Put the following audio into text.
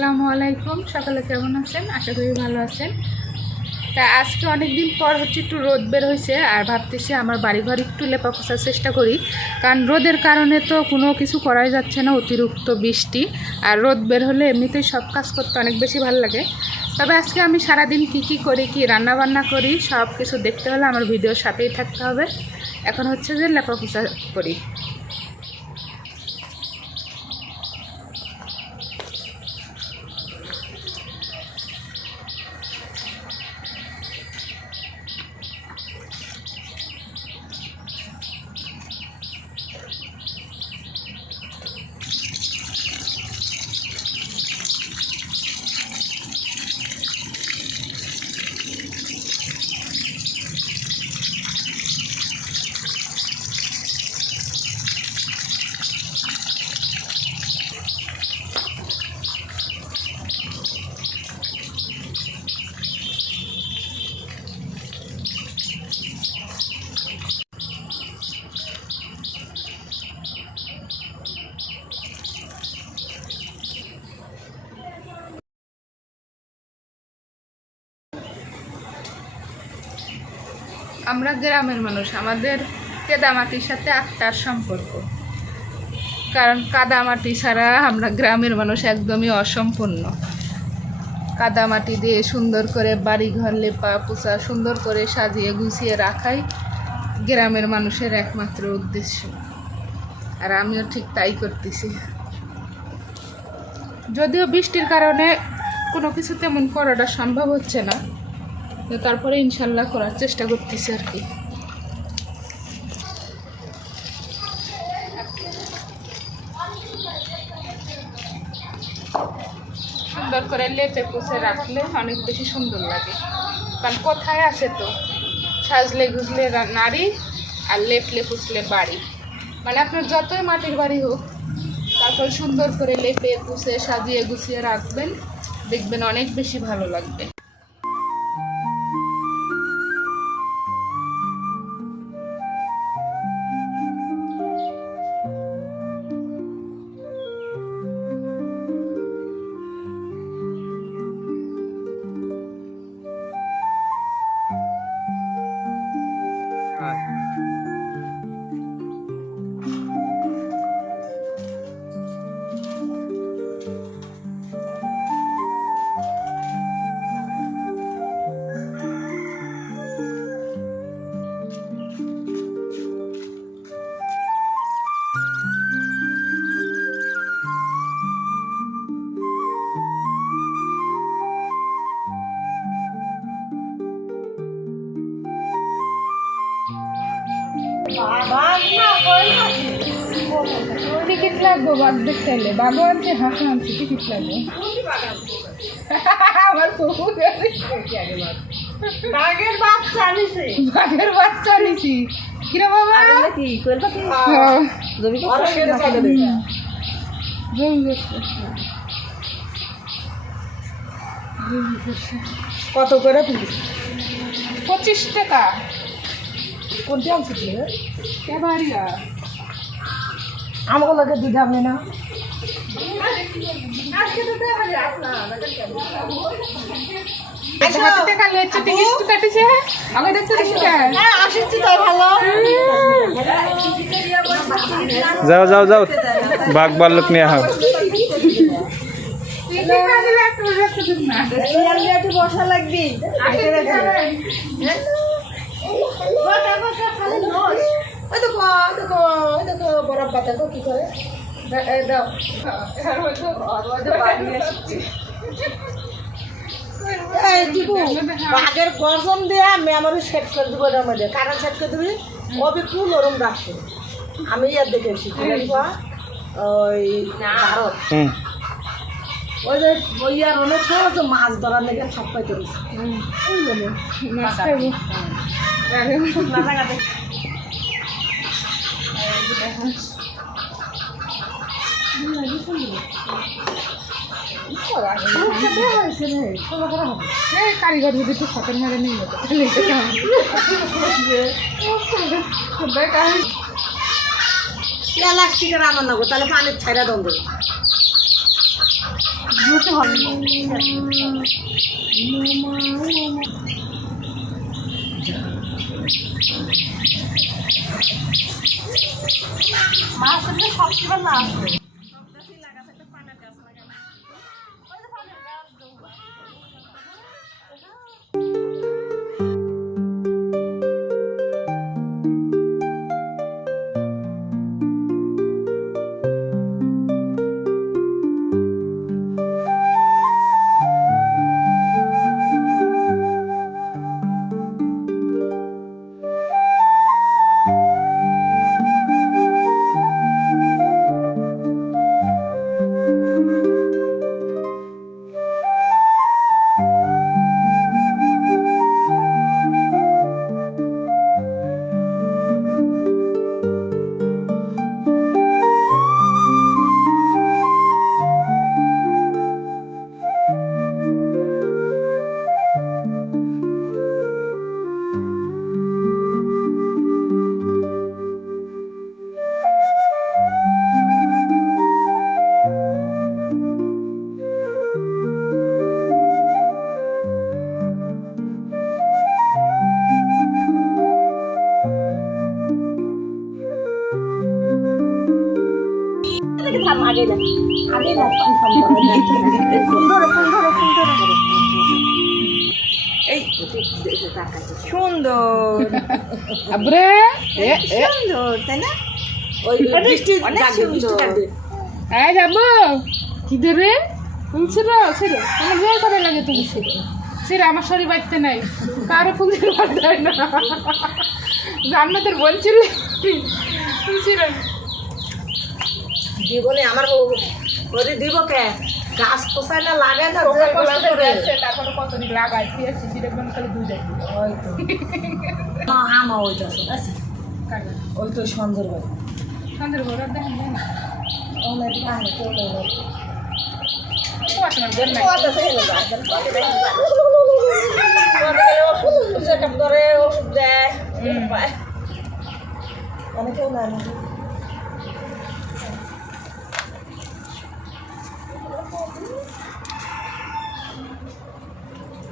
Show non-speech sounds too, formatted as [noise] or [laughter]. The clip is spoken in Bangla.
আসসালামু আলাইকুম। সকালে কেমন আছেন? আশা করি ভালো আছেন। তা আজকে অনেক দিন পর হচ্ছে একটু রোদ বের হয়েছে, আর ভাবতেছি আমার বাড়িঘর একটু লেপা পোছার চেষ্টা করি। কারণ রোদের কারণে তো কোনো কিছু করাই যাচ্ছে না, অতিরিক্ত বৃষ্টি। আর রোদ বের হলে এমনিতেই সব কাজ করতে অনেক বেশি ভালো লাগে। তবে আজকে আমি সারাদিন কি কি করি, কি রান্না বান্না করি সব কিছু দেখতে হলে আমার ভিডিওর সাথেই থাকতে হবে। এখন হচ্ছে যে লেপা পোছা করি। আমরা গ্রামের মানুষ, আমাদের কেদামাটির সাথে আত্মার সম্পর্ক। কারণ কাদামাটি ছাড়া আমরা গ্রামের মানুষ একদমই অসম্পূর্ণ। কাদামাটি দিয়ে সুন্দর করে বাড়িঘর লেপা পোছা, সুন্দর করে সাজিয়ে গুছিয়ে রাখাই গ্রামের মানুষের একমাত্র উদ্দেশ্য। আর আমিও ঠিক তাই করতেছি। যদিও বৃষ্টির কারণে কোনো কিছু তেমন করাটা সম্ভব হচ্ছে না। তারপরে ইনশাল্লাহ করার চেষ্টা করতেছি আর কি। সুন্দর করে লেপে পুষে রাখলে অনেক বেশি সুন্দর লাগে। কারণ কোথায় আছে তো? সাজলে গুজলে নারী আর লেপলে পুষলে বাড়ি। মানে আপনার যতই মাটির বাড়ি হোক, তারপর সুন্দর করে লেপে পুষে সাজিয়ে গুছিয়ে রাখবেন, দেখবেন অনেক বেশি ভালো লাগবে। টিকিট লাগবো [laughs] বাদ দেখতে এলে আনছে হাঁসা আনছে টিকিট লাগবে আমার কুকুর বাঘের বাচ্চা নিছে। বাঘের বাচ্চা নিছি। কিরে বাবা? কি কোয়েল পাখি হ্যাঁ, জমি। কত করে পঁচিশ টাকা। কোনটি আনছিস রে কে বাড়িয়া আমাকে লাগে দুধ আপনি না যাও যাও যাও। বাঘ ভাল্লুক নিয়ে আহ। বসা লাগবি। ওই তো কো ওই তো কো ওই তো বরফ কি করে? দাও। এর মধ্যে এই দিবু দিয়ে আমি সেট করে দিব এটার মধ্যে। কাটা সেট করে দিবি? ও বিপুল ওরম রাখছে আমি ইয়ার দেখেছি ওই ভারত। ওই যে ওই আর অনেক সময় তো মাছ ধরার লেগে থাক পাইতে রাজাঘাটে এই কারিগর যদি একটু শখের মারে নিয়ে যেত? দেখ, আমি নেব তাহলে পানির ছাইরা দম দেবো দ্রুত হবে মাছ সবসময় না আসবে। আগে না আগে না এই সুন্দর। আবরে! সুন্দর তাই না? ওই বৃষ্টি অনেক সুন্দর। ডাকবে। যাব। কি আমার জোর করে লাগে তুমি ছিল আমার শরীর বাড়তে নাই। কারও ফুল বাড়তে হয় না। জান্নাতের বলছিল ছিল দিব নে, আমার ওরে দিব কে? গাছ পোষায় না লাগে না যে কষ্ট করে। তারপরে কত দিন লাগাই? দেখবেন খালি দুই যাই ওই তো। আমা ওইটা আছে আছে। ওই তো সুন্দর বাড়ি সন্ধ্যের ঘর দেখেন না? গেলে। ওষুধ করে দেয়। অনেকেও না।